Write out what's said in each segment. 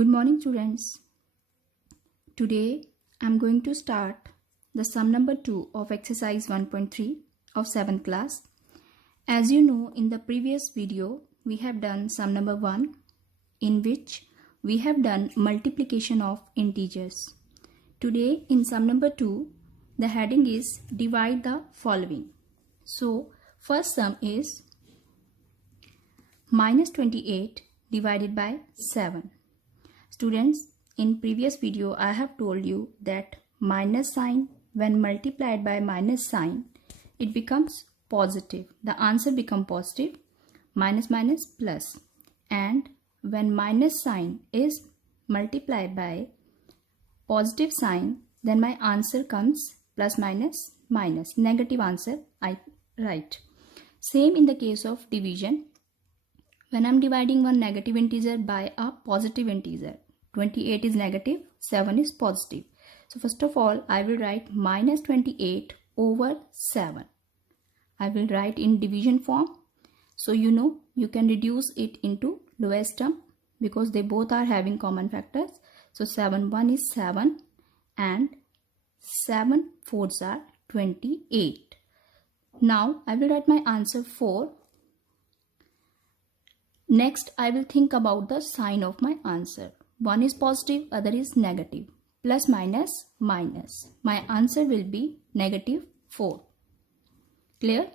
Good morning, students. Today I am going to start the sum number 2 of exercise 1.3 of 7th class. As you know, in the previous video we have done sum number 1, in which we have done multiplication of integers. Today in sum number 2, the heading is divide the following. So first sum is minus 28 divided by 7. Students, in previous video I have told you that minus sign, when multiplied by minus sign, it becomes positive. The answer becomes positive. Minus minus plus. And when minus sign is multiplied by positive sign, then my answer comes plus minus minus. Negative answer I write. Same in the case of division. When I am dividing one negative integer by a positive integer, 28 is negative, 7 is positive. So first of all, I will write minus 28 over 7. I will write in division form. So you know, you can reduce it into lowest term because they both are having common factors. So 7 1 is 7 and 7 4s are 28. Now I will write my answer 4. Next, I will think about the sign of my answer. One is positive, other is negative. Plus minus minus. My answer will be negative 4. Clear?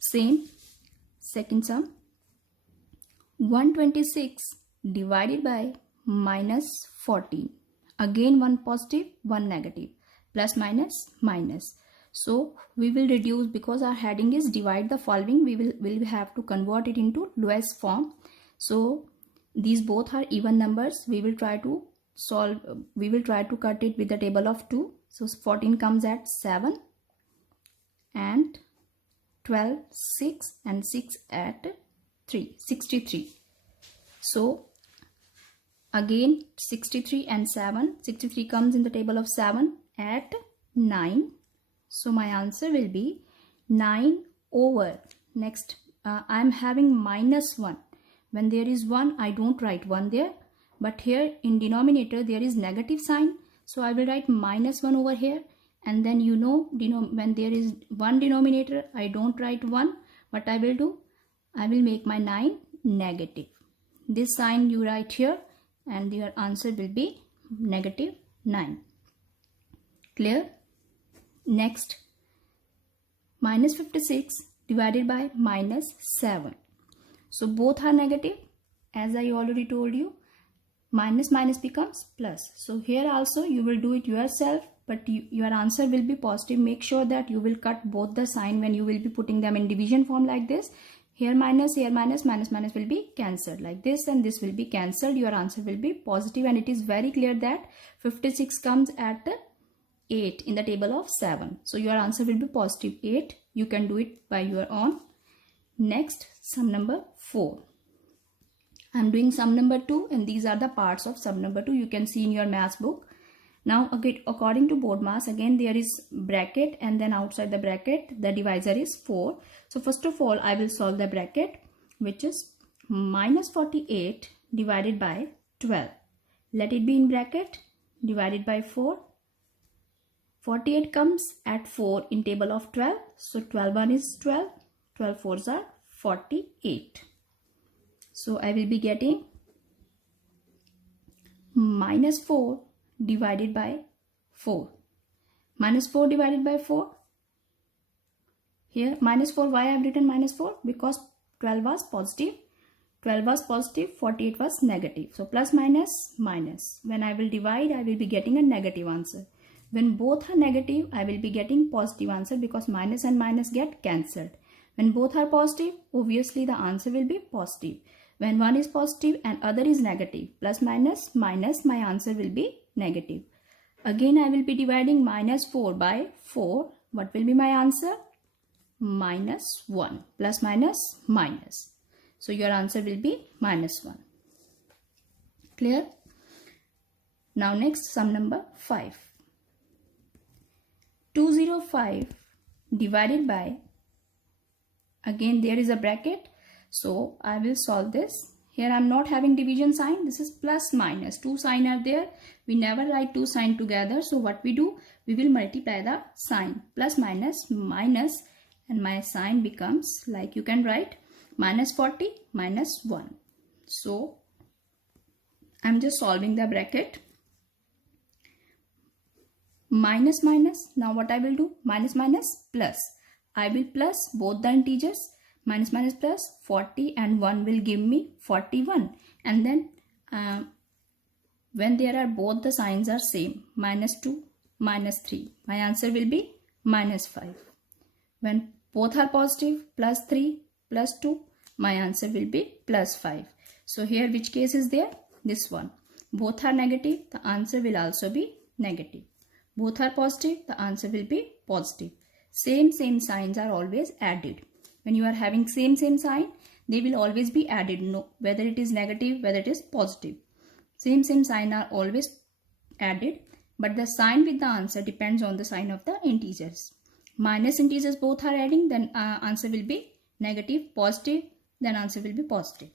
Same. Second sum. 126 divided by minus 14. Again one positive, one negative. Plus minus minus. So we will reduce, because our heading is divide the following, we will have to convert it into lowest form. So these both are even numbers. We will try to cut it with the table of 2. So 14 comes at 7 and 12 6 and 6 at 3, 63. So again 63 and 7, 63 comes in the table of 7 at 9. So my answer will be 9 over, next I am having minus 1. When there is 1, I don't write 1 there. But here in denominator there is negative sign. So I will write minus 1 over here. And then you know, when there is 1 denominator, I don't write 1. What I will do? I will make my 9 negative. This sign you write here and your answer will be negative 9. Clear? Next, minus 56 divided by minus 7. So both are negative. As I already told you, minus minus becomes plus. So here also you will do it yourself, but your answer will be positive. Make sure that you will cut both the sign when you will be putting them in division form like this. Here minus, minus minus will be cancelled like this, and this will be cancelled. Your answer will be positive, and it is very clear that 56 comes at 8 in the table of 7. So your answer will be positive 8. You can do it by your own. Next, sum number 4. I am doing sum number 2, and these are the parts of sum number 2. You can see in your maths book. Now again, according to BoardMass, again there is bracket, and then outside the bracket the divisor is 4. So first of all, I will solve the bracket, which is minus 48 divided by 12. Let it be in bracket, divided by 4. 48 comes at 4 in table of 12. So 12 1 is 12. 12 4s are 48. So I will be getting minus 4 divided by 4. Minus 4 divided by 4. Here minus 4. Why I have written minus 4? Because 12 was positive. 12 was positive. 48 was negative. So plus minus minus. When I will divide, I will be getting a negative answer. When both are negative, I will be getting positive answer, because minus and minus get cancelled. When both are positive, obviously the answer will be positive. When one is positive and other is negative, plus minus minus, my answer will be negative. Again I will be dividing minus 4 by 4. What will be my answer? Minus 1. Plus minus minus. So your answer will be minus 1. Clear? Now next, sum number 5. 205 divided by, again there is a bracket, so I will solve this. Here I am not having division sign. This is plus minus. Two sign are there. We never write two sign together. So what we do? We will multiply the sign. Plus minus minus, and my sign becomes like, you can write minus 40 minus 1. So I'm just solving the bracket. Minus minus. Now what I will do? Minus minus plus. I will plus both the integers. Minus minus plus 40 and 1 will give me 41. And then when there are both the signs are same, minus 2, minus 3, my answer will be minus 5. When both are positive, plus 3, plus 2, my answer will be plus 5. So here which case is there? This one. Both are negative, the answer will also be negative. Both are positive, the answer will be positive. Same signs are always added. When you are having same sign, they will always be added. No, whether it is negative, whether it is positive. Same sign are always added, but the sign with the answer depends on the sign of the integers. Minus integers both are adding, then answer will be negative. Positive, then answer will be positive.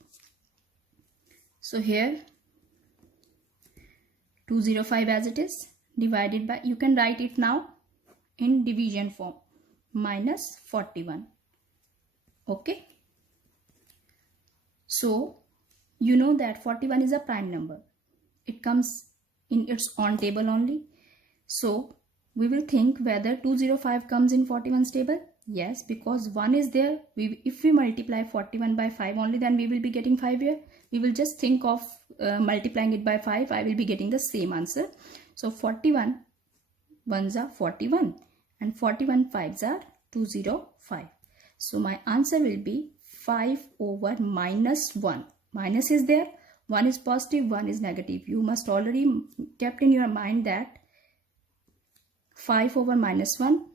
So here 205 as it is, divided by, you can write it now in division form, minus 41. Okay, so you know that 41 is a prime number. It comes in its own table only. So we will think whether 205 comes in 41's table. Yes, because 1 is there. If we multiply 41 by 5 only, then we will be getting 5 here. We will just think of multiplying it by 5. I will be getting the same answer. So 41 ones are 41 and 41 5s are 205. So my answer will be 5 over minus 1. Minus is there. 1 is positive, 1 is negative. You must already kept in your mind that 5 over minus 1,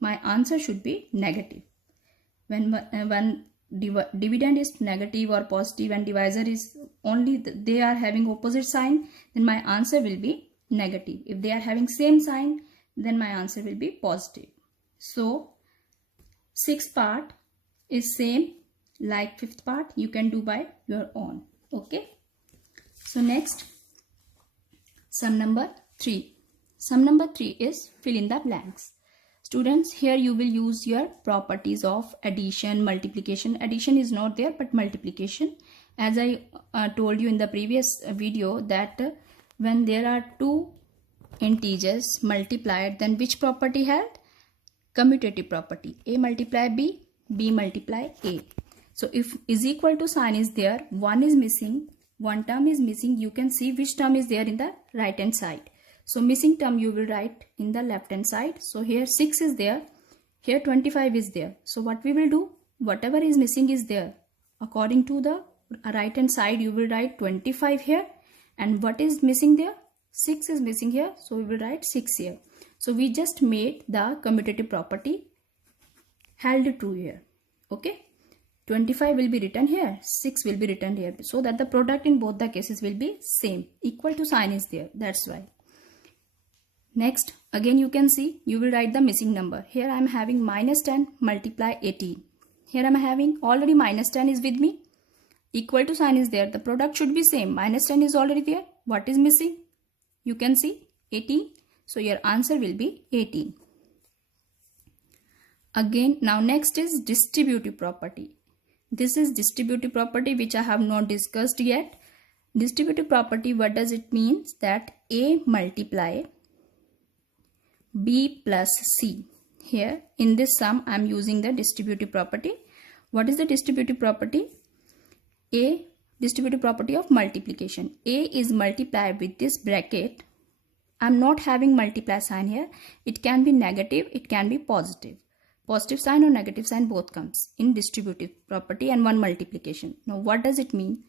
my answer should be negative. When dividend is negative or positive and divisor is only, they are having opposite sign, then my answer will be negative. If they are having same sign, then my answer will be positive. So 6th part is same like 5th part. You can do by your own. Okay. So next, sum number 3. Sum number 3 is fill in the blanks. Students, here you will use your properties of addition, multiplication. Addition is not there, but multiplication. As I told you in the previous video that when there are two integers multiplied, then which property held? Commutative property. A multiply B, B multiply A. So if is equal to sign is there, one is missing, one term is missing, you can see which term is there in the right hand side. So missing term you will write in the left hand side. So here 6 is there, here 25 is there. So what we will do, whatever is missing is there. According to the right hand side you will write 25 here, and what is missing there? 6 is missing here, so we will write 6 here. So we just made the commutative property held true here. Okay, 25 will be written here, 6 will be written here, so that the product in both the cases will be same. Equal to sign is there, that's why. Next, again you can see, you will write the missing number. Here I am having minus 10 multiply 18. Here I am having already minus 10 is with me. Equal to sign is there, the product should be same. Minus 10 is already there. What is missing? You can see 18. So your answer will be 18. Again, now next is distributive property. This is distributive property which I have not discussed yet. Distributive property, what does it mean? That A multiply B plus C. Here in this sum I am using the distributive property. What is the distributive property? A, distributive property of multiplication. A is multiplied with this bracket. I am not having multiply sign here. It can be negative, it can be positive. Positive sign or negative sign both comes in distributive property and one multiplication. Now what does it mean?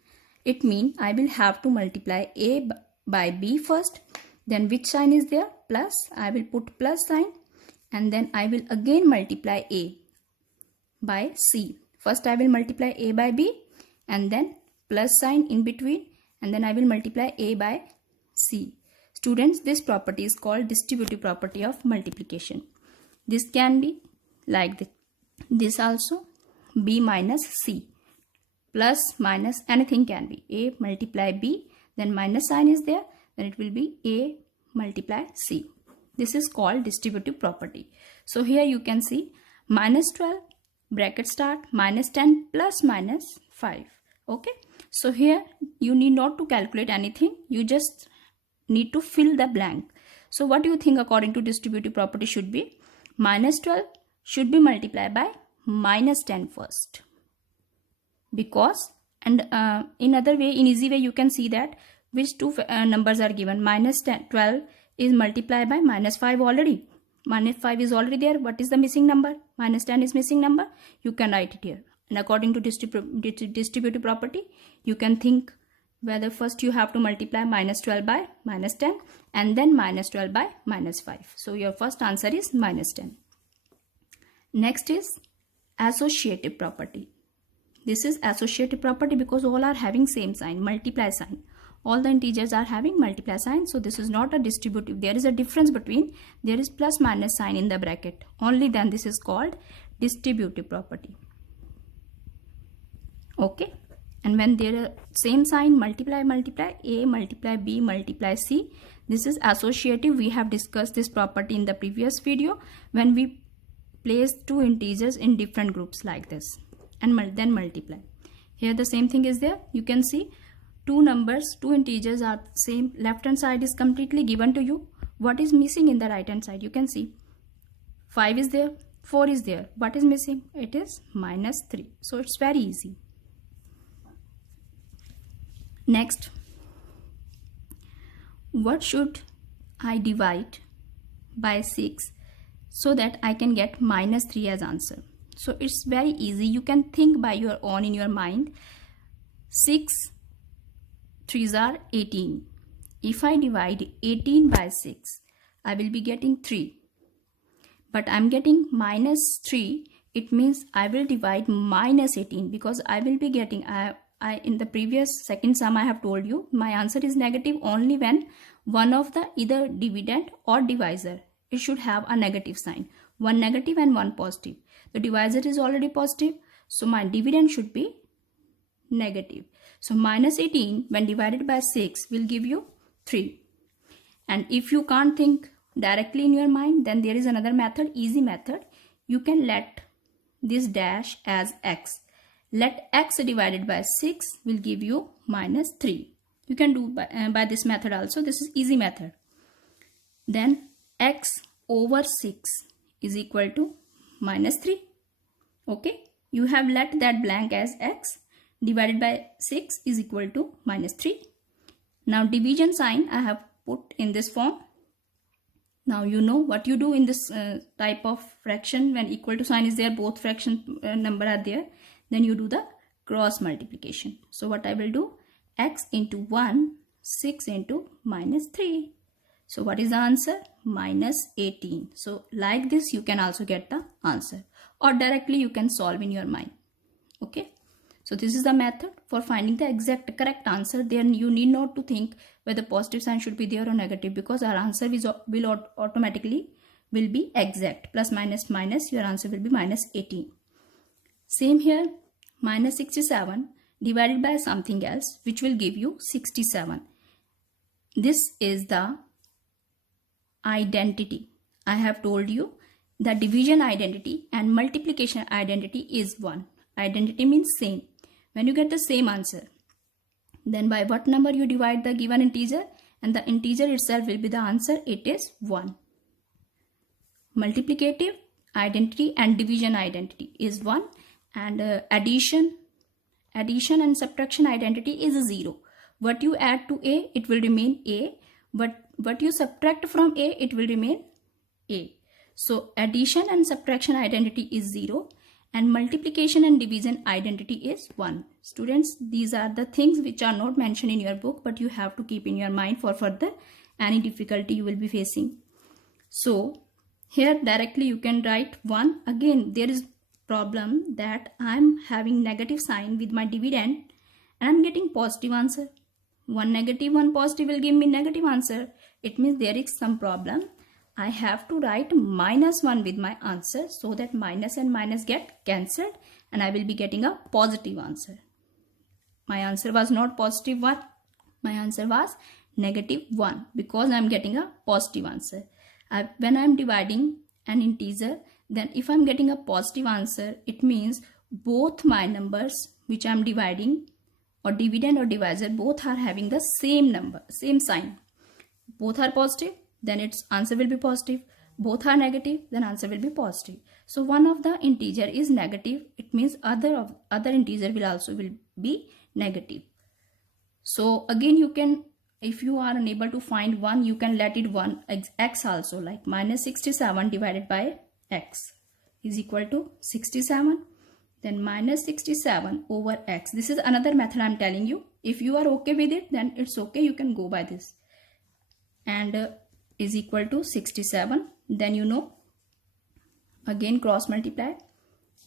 It means I will have to multiply A by B first. Then which sign is there? Plus. I will put plus sign, and then I will again multiply A by C. First I will multiply A by B and then plus sign in between, and then I will multiply A by C. Students, this property is called distributive property of multiplication. This can be like this also, B minus C. plus minus anything can be. A multiply B, then minus sign is there, then it will be A multiply C. This is called distributive property. So here you can see minus 12 bracket start minus 10 plus minus 5. Okay, so here you need not to calculate anything, you just need to fill the blank. So what do you think according to distributive property should be? Minus 12 should be multiplied by minus 10 first, because and in other way, in easy way you can see that which two numbers are given. Minus 12 is multiplied by minus 5 already. Minus 5 is already there. What is the missing number? Minus 10 is missing number. You can write it here. And according to distributive property, you can think whether first you have to multiply minus 12 by minus 10 and then minus 12 by minus 5. So your first answer is minus 10. Next is associative property. This is associative property because all are having same sign, multiply sign. All the integers are having multiply sign. So this is not a distributive. There is a difference between, there is plus minus sign in the bracket. Only then this is called distributive property. Okay. And when there are same sign, multiply, A multiply B multiply C. This is associative. We have discussed this property in the previous video when we place two integers in different groups like this and then multiply. Here the same thing is there. You can see two numbers, two integers are same. Left hand side is completely given to you. What is missing in the right hand side? You can see 5 is there, 4 is there. What is missing? It is minus 3. So it's very easy. Next, what should I divide by 6 so that I can get minus 3 as answer? So it's very easy. You can think by your own in your mind. 6 3s are 18. If I divide 18 by 6, I will be getting 3. But I'm getting minus 3. It means I will divide minus 18 because I will be getting, in the previous second sum I have told you, my answer is negative only when one of the either dividend or divisor, it should have a negative sign. One negative and one positive. The divisor is already positive, so my dividend should be negative. So minus 18 when divided by 6 will give you 3. And if you can't think directly in your mind, then there is another method, easy method. You can let this dash as x. Let x divided by 6 will give you minus 3. You can do by this method also. This is easy method. Then x over 6 is equal to minus 3. Okay. You have let that blank as x divided by 6 is equal to minus 3. Now division sign I have put in this form. Now you know what you do in this type of fraction when equal to sign is there, both fraction number are there. Then you do the cross multiplication. So what I will do? X into 1, 6 into minus 3. So what is the answer? Minus 18. So like this you can also get the answer, or directly you can solve in your mind. Okay. So this is the method for finding the exact correct answer. Then you need not to think whether positive sign should be there or negative, because our answer will automatically will be exact. Plus minus minus, your answer will be minus 18. Same here, minus 67 divided by something else which will give you 67. This is the identity. I have told you the division identity and multiplication identity is one. Identity means same. When you get the same answer, then by what number you divide the given integer, and the integer itself will be the answer, it is 1. Multiplicative identity and division identity is 1. And addition and subtraction identity is 0. What you add to A, it will remain A. But what you subtract from A, it will remain A. So addition and subtraction identity is 0. And multiplication and division identity is 1. Students, these are the things which are not mentioned in your book, but you have to keep in your mind for further any difficulty you will be facing. So here directly you can write 1. Again, there is problem that I'm having negative sign with my dividend and I'm getting positive answer. One negative, one positive will give me negative answer. It means there is some problem. I have to write minus 1 with my answer so that minus and minus get cancelled and I will be getting a positive answer. My answer was not positive 1. My answer was negative 1 because I am getting a positive answer. When I am dividing an integer, then if I am getting a positive answer, it means both my numbers which I am dividing, or dividend or divisor, both are having the same number, same sign. Both are positive, then its answer will be positive. Both are negative, then answer will be positive. So one of the integer is negative. It means other integer will be negative. So again, you can, if you are unable to find 1, you can let it 1 x also, like minus 67 divided by x is equal to 67. Then minus 67 over x. This is another method I am telling you. If you are okay with it, then it's okay. You can go by this. And is equal to 67. Then you know, again cross multiply.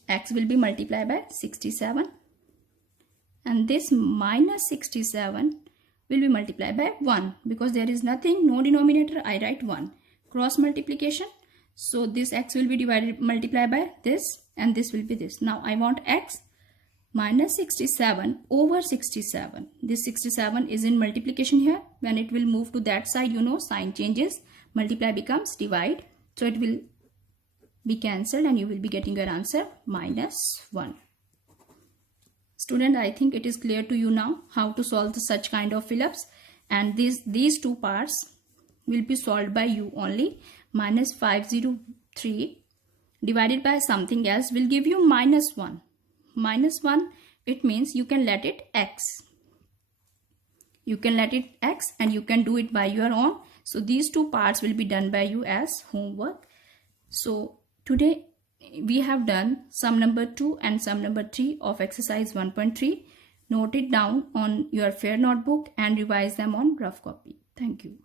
X will be multiplied by 67. And this minus 67 will be multiplied by 1. Because there is nothing, no denominator, I write 1. Cross multiplication. So this x will be multiplied by this, and this will be this. Now I want x minus 67 over 67. This 67 is in multiplication here. When it will move to that side, you know, sign changes. Multiply becomes divide. So it will be cancelled and you will be getting your answer minus 1. Student, I think it is clear to you now how to solve such kind of fill-ups. And these two parts will be solved by you only. Minus 503 divided by something else will give you minus 1. Minus 1, it means you can let it x. You can let it x and you can do it by your own. So these two parts will be done by you as homework. So today we have done sum number 2 and sum number 3 of exercise 1.3. Note it down on your fair notebook and revise them on rough copy. Thank you.